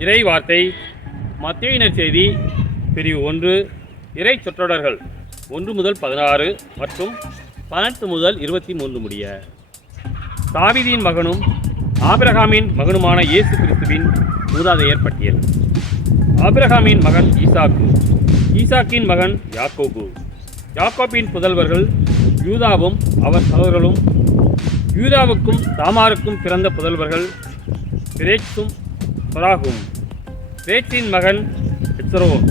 இறை வார்த்தை மத்தேயு நற்செய்தி பிரிவு 1 இறை சொற்றொடர்கள் 1 முதல் 16 மற்றும் 18 முதல் 23 முடிய. தாவீதின் மகனும் ஆபிரகாமின் மகனுமான இயேசு கிறிஸ்துவின் மூதாதையர் பட்டியல். ஆபிரகாமின் மகன் ஈசாக்கு, ஈசாக்கின் மகன் யாக்கோபு, யாக்கோபின் புதல்வர்கள் யூதாவும் அவர் சகோதரர்களும். யூதாவுக்கும் தாமாருக்கும் பிறந்த புதல்வர்கள் பிரேட்சும் சொராகும். பிரேட்சின் மகன் எத்ரோன்,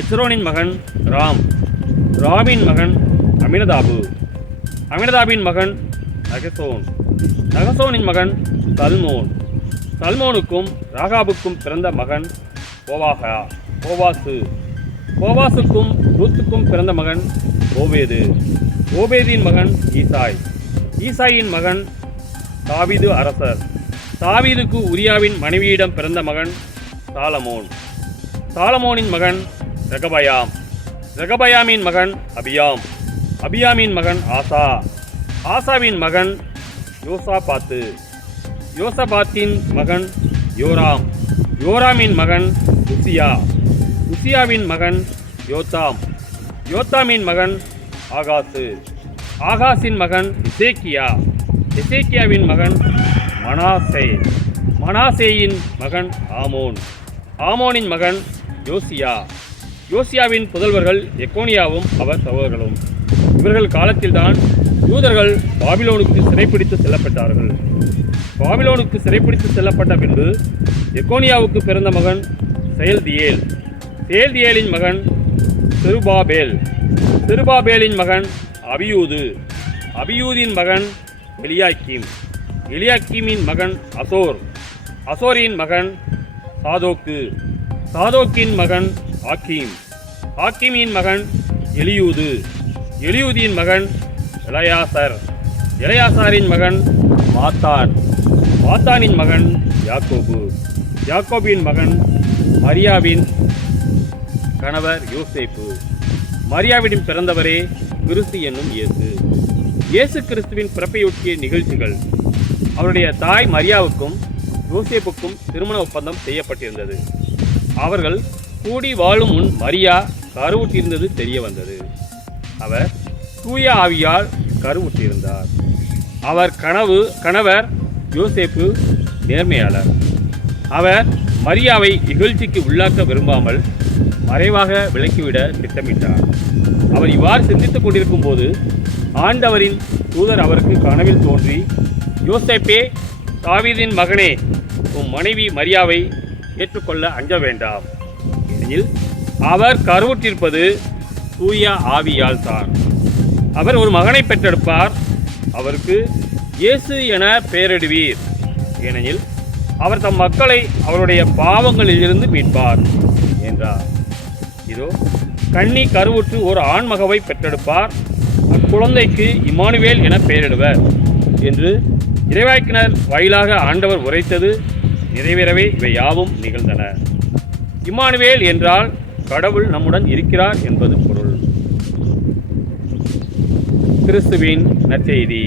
எத்ரோனின் மகன் ராம், ராமின் மகன் அமினதாபு, அமினதாபின் மகன் நகசோன், நகசோனின் மகன் சல்மோன், சல்மோனுக்கும் ராகாபுக்கும் பிறந்த மகன் போவாசு, போவாசுக்கும் ரூத்துக்கும் பிறந்த மகன் ஓபேது, ஓபேதின் மகன் ஈசாய், ஈசாயின் மகன் தாவீது அரசர், தாவீதுக்கு உரியாவின் மனைவியிடம் பிறந்த மகன் சாலமோன், சாலமோனின் மகன் ரெகபயாம், ரெகபயாமின் மகன் அபியாம், அபியாமின் மகன் ஆசா, ஆசாவின் மகன் யோசாபாத்து, யோசபாத்தின் மகன் யோராம், யோராமின் மகன் உசியா, உசியாவின் மகன் யோத்தாம், யோத்தாமின் மகன் ஆகாசு, ஆகாசின் மகன் எசேக்கியா, எசேக்கியாவின் மகன் மனாசே, மனாசேயின் மகன் ஆமோன், ஆமோனின் மகன் யோசியா, யோசியாவின் புதல்வர்கள் எக்கோனியாவும் அவர் சகோதரர்களும். இவர்கள் காலத்தில்தான் யூதர்கள் பாபிலோனுக்கு சிறைப்பிடித்து செல்லப்பட்டார்கள். பாபிலோனுக்கு சிறைப்பிடித்து செல்லப்பட்ட பின்பு எக்கோனியாவுக்கு பிறந்த மகன் செயல்தியேல், செயல்தியேலின் மகன் செருபாபேல், செருபாபேலின் மகன் அபியூது, அபியூதின் மகன் எலியாக்கீம், எலியாக்கீமின் மகன் அசோர், அசோரின் மகன் சாதோக்கு, சாதோக்கின் மகன் ஆக்கீம், ஆக்கீமின் மகன் எலியூது, எலியூதின் மகன் எலயாசர், எலயாசாரின் மகன் மாத்தான், மாத்தானின் மகன் யாக்கோபு, யாக்கோபின் மகன் மரியாவின் கணவர் யோசேப்பு, மரியாவிடம் பிறந்தவரே கிறிஸ்து என்னும் இயேசு. இயேசு கிறிஸ்துவின் பிறப்பையொட்டிய நிகழ்ச்சிகள். அவருடைய தாய் மரியாவுக்கும் யோசேப்புக்கும் திருமண ஒப்பந்தம் செய்யப்பட்டிருந்தது. அவர்கள் கூடி வாழும் முன் மரியா கருவுற்றிருந்தது தெரிய வந்தது. அவர் தூய ஆவியால் கருவுற்றிருந்தார். அவர் கணவர் யோசேப்பு நேர்மையாளர். அவர் மரியாவை இகழ்ச்சிக்கு உள்ளாக்க விரும்பாமல் மறைவாக விலக்கிவிட திட்டமிட்டார். அவர் இவ்வாறு சிந்தித்துக் கொண்டிருக்கும் போது ஆண்டவரின் தூதர் அவருக்கு கனவில் தோன்றி, யோசேப்பே, தாவீதின் மகனே, உம் மனைவி மரியாவை ஏற்றுக்கொள்ள அஞ்ச வேண்டாம். ஏனெனில் அவர் கருவுற்றிருப்பது தூய ஆவியால் தான். அவர் ஒரு மகனை பெற்றெடுப்பார். அவருக்கு இயேசு என பெயரிடுவீர். ஏனெனில் அவர் தம் மக்களை அவருடைய பாவங்களிலிருந்து மீட்பார் என்றார். இதோ கன்னி கருவுற்று ஒரு ஆண்மகவை பெற்றெடுப்பார். அக்குழந்தைக்கு இம்மானுவேல் என பெயரிடுவர் என்று இறைவாக்கினர் வாயிலாக ஆண்டவர் உரைத்தது நிறைவேறவே இவை யாவும் நிகழ்ந்தன. இம்மானுவேல் என்றால் கடவுள் நம்முடன் இருக்கிறார் என்பது பொருள். கிறிஸ்துவின் நற்செய்தி.